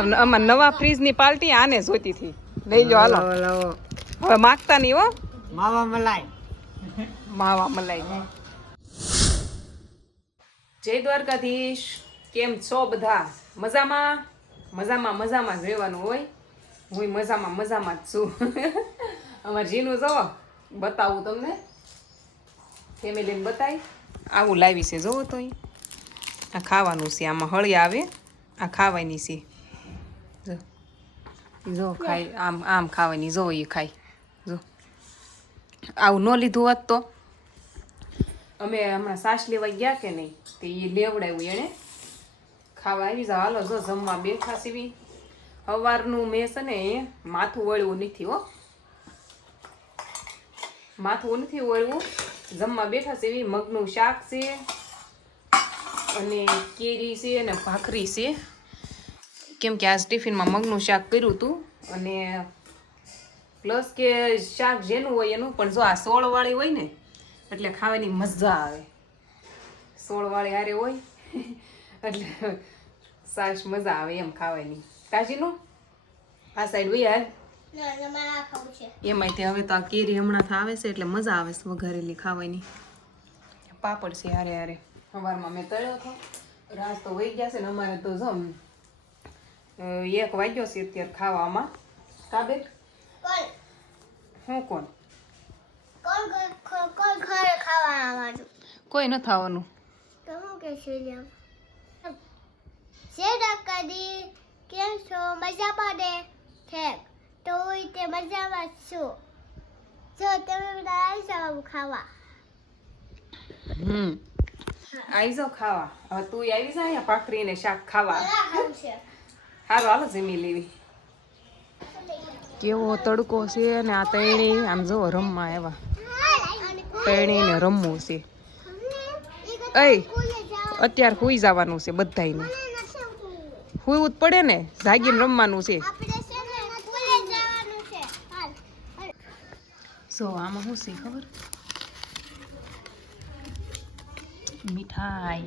અમાર નવા ફ્રીજની પાર્ટી આને જોતી હતી. લઈ લો હાલો. હવે માગતા નહીં હો. માવા મલાઈ. માવા મલાઈ. જય દ્વારકાધીશ. કેમ છો બધા? મજામાં? મજામાં જ રહેવાનું હોય. હું મજામાં જ છું. અમારે જીનું જોવો બતાવું તમને. ફેમિલીને બતાવી આવું લાવી છે જોવો તો. આ ખાવાનું છે. આમાં હળી આવે. આ ખાવાની છે. જો ખાઈ આમ ખાવાની. જો એ ખાઈ. જો આવું ન લીધું હોત તો અમે હમણાં સાસ લેવા ગયા કે નહીં તે એ લેવડાવ્યું એણે. ખાવા આવી જાવ હાલો. જો જમવા બેઠા સીવી. સવારનું મેં છે ને માથું વળવું નથી હો. માથું નથી વળવું. જમવા બેઠા સીવી. મગનું શાક છે અને કેરી છે અને ભાખરી છે. કેમ કે આજ ટિફિનમાં મગનું શાક કર્યું હતું અને પ્લસ કે શાક જેનું હોય એનું પણ જો આ સોળવાળી હોય ને એટલે ખાવાની મજા આવે. સોળવાળી હારે હોય એટલે સાસ મજા આવે એમ ખાવાની. કાશીનું આ સાઈડ વહી હાલ. એમાંય હવે તો આ કેરી હમણાં આવે છે એટલે મજા આવે છે વઘારેલી ખાવાની. પાપડ છે હારે હારે. સવારમાં મેં તળ્યો હતો. રાત તો વહી ગયા છે ને અમારે તો જમ 1 વાગ્યો છે અત્યારે ખાવામાં. કાબેલ હું કોણ કોઈ ન થવાનું. કેમ છો? મજા પડે ઠેક તો તે મજામાં છું. જો તમે બધા આવી જાવ ખાવા. આવી જાવ ખાવા. હવે તું આવી જા અહીંયા ભાખરી ને શાક ખાવા. છે હાલો હાલો જમી લેવી. કેવો તડકો છે અને આ તૈણી આમ જો રમવા આવ્યા. તૈણીને રમવું છે. અત્યારે હુઈ જવાનું છે બધાયને. હુઈ જ પડે ને. જાગીને રમવાનું છે. સો આમાં શું છે ખબર? મીઠાઈ.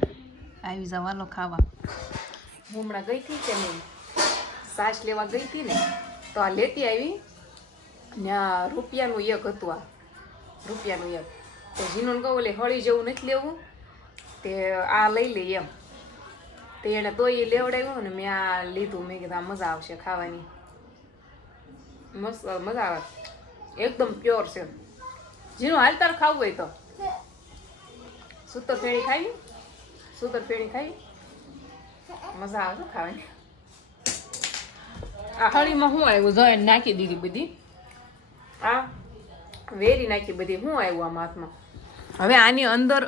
આવી જાવ હાલો ખાવા. હું હમણાં ગઈ હતી કે નહીં સાસ લેવા ગઈ હતી ને તો આ લેતી આવી ને આ રૂપિયાનું એક હતું. આ રૂપિયાનું એક તો જીનોને કહું એટલે હળી જેવું નથી લેવું તે આ લઈ લે એમ. તે એને તો એ લેવડાવ્યું ને મેં આ લીધું. મેં કીધું આ મજા આવશે ખાવાની. મસ્ત મજા આવે. એકદમ પ્યોર છે. જીનું હાલ તાર ખાવું હોય તો સૂતર ફેણી ખાવી. સૂતર ફેણી ખાવી મજા આવે ખાવાની. આ હળીમાં શું આવ્યું જોઈને નાખી દીધી બધી. આ વેરી નાખી બધી. શું આવ્યું આમાં હાથમાં? હવે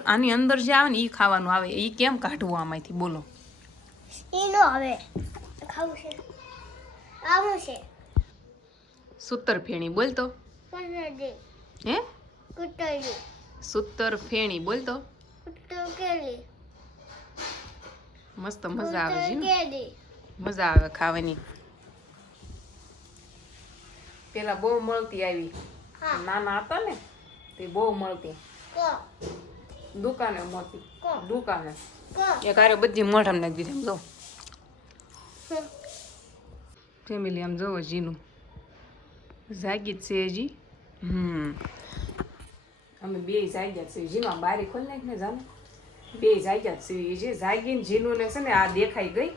આની અંદર જે આવે ને એ ખાવાનું આવે. એ કેમ કાઢવું આમાંથી બોલો? એનો હવે ખાવું છે. આવું છે સૂતર ફેણી બોલતો. હે કુટલી સૂતર ફેણી બોલતો. કુટલી મસ્ત મજા આવે છે. મજા આવે ખાવાની. પેલા બહુ મળતી આવી. નાના હતા ને તે બહુ મળતી. દુકાને મળતી. દુકાને એક હારે બધી મોઢામાં નાખી દીધી. આમ જો ફેમિલી આમ જોવો જીનું જાગી જ છે હજી. અમે બે જાગ્યા છે. જીનું બારી ખોલી નાખ ને જાને. બે જાગ્યા છે. જે જાગીને જીનું ને છે ને આ દેખાઈ ગઈ.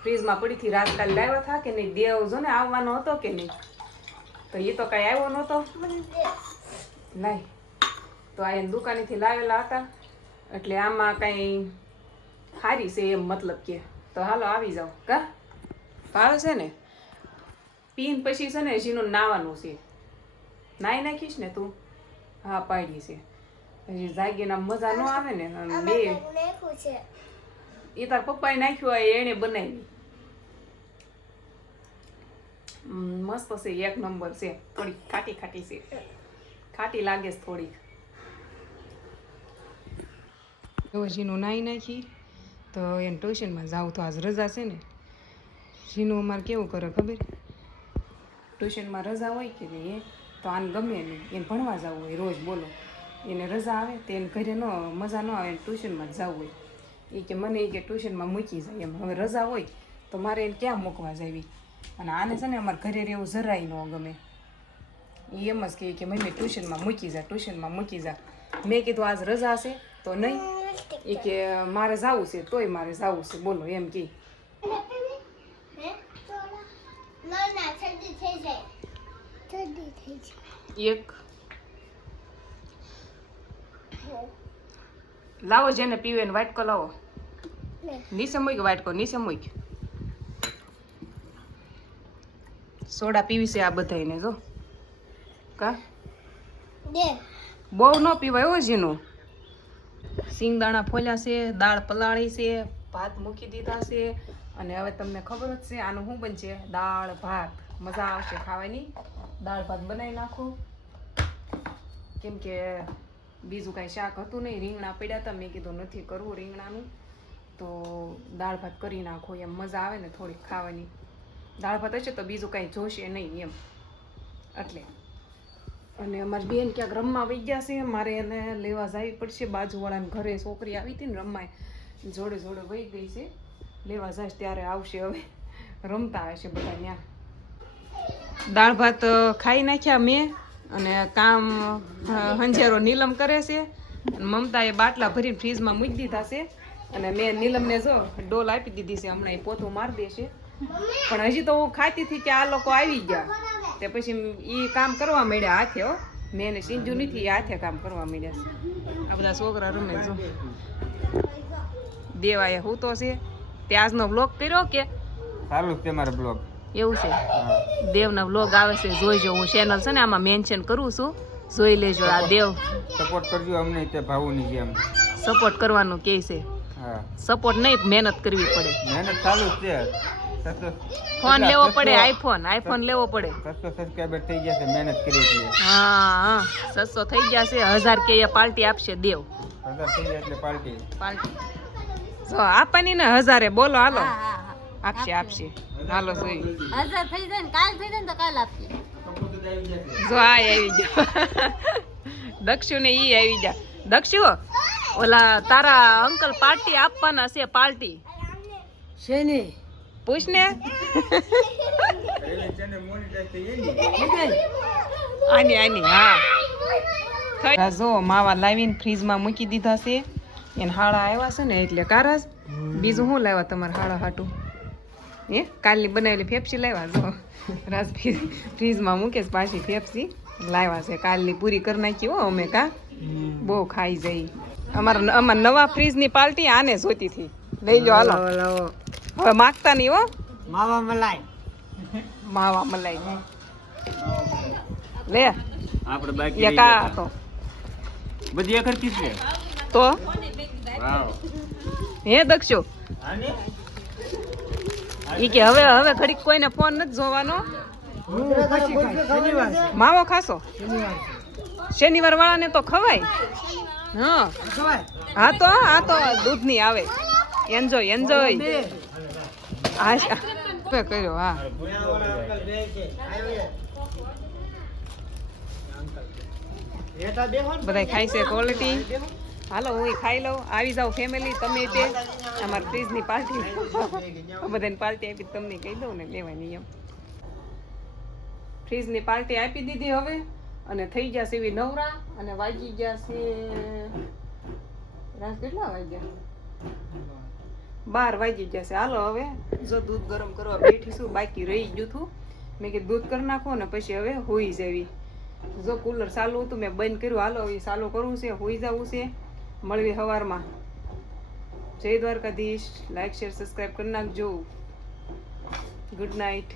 ફ્રીજમાં પડી હતી રાત કાલે લાવ્યા હતા કે નહીં. દેવ જો ને આવવાનો હતો કે નહીં તો એ તો કઈ આવ્યો નહોતો. લાય તો આ દુકાનેથી લાવેલા હતા એટલે આમાં કઈ સારી છે એમ મતલબ કે. તો હાલો આવી જાઓ. કા ભાવે છે ને. પીન પછી છે ને જીનું નાવાનું છે. નાઈ નાખીશ ને તું? હા પાડી છે. હજી જાગીને મજા ન આવે ને. બે એ તાર પપ્પાએ નાખ્યું હોય એને બનાવી. મસ્ત છે. એક નંબર છે. થોડીક ખાટી ખાટી છે. ખાટી લાગે છે થોડીક. જીનું નાઈ નાખી તો એને ટ્યુશનમાં જાવ તો આજ રજા છે ને. જીનું અમારે કેવું કરે ખબર? ટ્યુશનમાં રજા હોય કે નહીં તો આને ગમે નહીં. એને ભણવા જવું હોય રોજ બોલો. એને રજા આવે તો એને ઘરે મજા ન આવે. ટ્યુશનમાં જ જવું હોય. એ કે મને એ કે ટ્યુશનમાં મૂકી જાય એમ. હવે રજા હોય તો મારે એને ક્યાં મૂકવા જાવી. અને આને છે ને અમારે ઘરે રહેવું જરાય ન ગમે. એ એમ જ કહે કે મમ્મી ટ્યુશનમાં મૂકી જા. મેં કીધું આજ રજા છે તો નહીં. એ કે મારે જવું છે તોય મારે જવું છે, બોલો એમ કે. એક લાવો જેને પીવે ને વાટકો લાવો. નીચે મૂક વાટકો, નીચે મૂક. સોડા પીવી છે આ બધાને જો કા બહુ ન પીવાય હો જીનું. સિંગદાણા ફોલ્યા છે, દાળ પલાળી છે, ભાત મૂકી દીધા છે. અને હવે તમને ખબર જ છે આનું શું બનશે, દાળ ભાત. મજા આવશે ખાવાની. દાળ ભાત બનાવી નાખું કેમ કે બીજું કાંઈ શાક હતું નહીં, રીંગણા પડ્યા હતા. મેં કીધું નથી કરવું રીંગણાનું, તો દાળ ભાત કરી નાખો એમ મજા આવે ને થોડીક ખાવાની. દાળ ભાત હશે તો બીજું કાંઈ જોશે નહીં એમ એટલે. અને અમારી બેન ક્યાંક રમવા વહી ગયા છે, મારે એને લેવા જવી પડશે. બાજુવાળાને ઘરે છોકરી આવી હતી ને રમવા, જોડે વહી ગઈ છે. લેવા જાય ત્યારે આવશે, હવે રમતા હશે બધા ત્યાં. દાળ ભાત ખાઈ નાખ્યા મેં, અને કામ હંજેરો નીલમ કરે છે. અને મમતાએ બાટલા ભરીને ફ્રીજમાં મૂકી દીધા છે. અને મેં નીલમને જો ડોલ આપી દીધી છે, હમણાં એ પોતું મારી દેશે. પણ હજી તો હું ખાતી હતી કે આ લોકો આવી ગયા, તે પછી એ કામ કરવા માંડ્યા હાથે. હો મેં એને સિંજુ નથી, એ હાથે કામ કરવા માંડ્યા છે. આ બધા છોકરા રમે જો. દેવાએ હું તો છે તે આજનો વ્લોગ કર્યો કે ચાલુ છે મારો બ્લોગ. એવું છે, દેવના વ્લોગ આવે છે, જોઈજો. હું ચેનલ છે ને આમાં મેન્શન કરું છું, જોઈ લેજો. આ દેવ સપોર્ટ કરજો અમને તે ભાવુની જેમ. સપોર્ટ કરવાનું કે છે. હા, સપોર્ટ નહીં, મહેનત કરવી પડે. મહેનત ચાલુ છે. ફોન લેવો પડે, આઈફોન લેવો પડે. 700 સબસ્ક્રાઇબર થઈ ગયા છે, મહેનત કરી એટલે. હા 700 થઈ ગયા છે. 1000 કે એ પાર્ટી આપશે દેવ. 1000 થઈ જાય એટલે પાર્ટી. જો આપવાની ને 1000 બોલો હાલો. આપશે હાલો જોઈ. 1000 થઈ જાય ને કાલ થઈ જાય ને તો કાલ આપીએ. જો આ આવી ગયો દક્ષુ ને ઈ આવી ગયા. દક્ષુ ઓલા તારા અંકલ પાર્ટી આપવાના છે, પાર્ટી શેની પૂછ ને. આની હા જો માવા લાવીને ફ્રીજમાં મૂકી દીધા છે. એને હાડા આવ્યા છે ને એટલે કારસ. બીજું શું લાવ્યા તમારે હાડા હાટું? કાલની બનાવેલી ફેફસી લાવ્યા. જો રાસ ફ્રીજમાં મૂકે છે, પાછી ફેફસી લાવ્યા છે. કાલની પૂરી કરી નાખી હો અમે. કા બહુ ખાઈ જઈ. અમારા નવા ફ્રીજની પાર્ટી આને જોતી હતી. લઈ લો હાલો. હવે માગતા નહીં હો. માવા મલાઈ લે. આપણે બાકી એક આ તો બધી એક હરખી છે તો. વાવ હે દક્ષો ઈ કે હવે ઘડીક કોઈને ફોન નથી જોવાનો. માવો ખાશો? શનિવાર વાળાને તો ખવાય. હા તો દૂધની આવે. એન્જોય હા કર્યો. હા બધા ખાય છે ક્વોલિટી. હાલો હું ખાઈ લઉં. આવી જાવ ફેમિલી તમે તે. અમારા ફ્રીજની પાર્ટી બધાને પાર્ટી આપી તમને કહી દઉં ને લેવાની એમ. ફ્રીજની પાર્ટી આપી દીધી હવે, અને થઈ ગયા છે એવી નવરા. અને વાગી ગયા છે રાત કેટલા વાગ્યા? 12 વાગી ગયા છે. હાલો હવે જો દૂધ ગરમ કરવા બેઠીશું. બાકી રહી ગયું હતું, મેં કીધું દૂધ કરી નાખો ને પછી હવે હોઈ જવી. જો કુલર ચાલુ હતું મેં બંધ કર્યું. હાલો હવે ચાલુ કરવું છે, હોઈ જવું છે. મળવી સવારમાં. જય દ્વારકાધીશ. લાઈક શેર સબસ્ક્રાઈબ કરી નાખજો. Good night.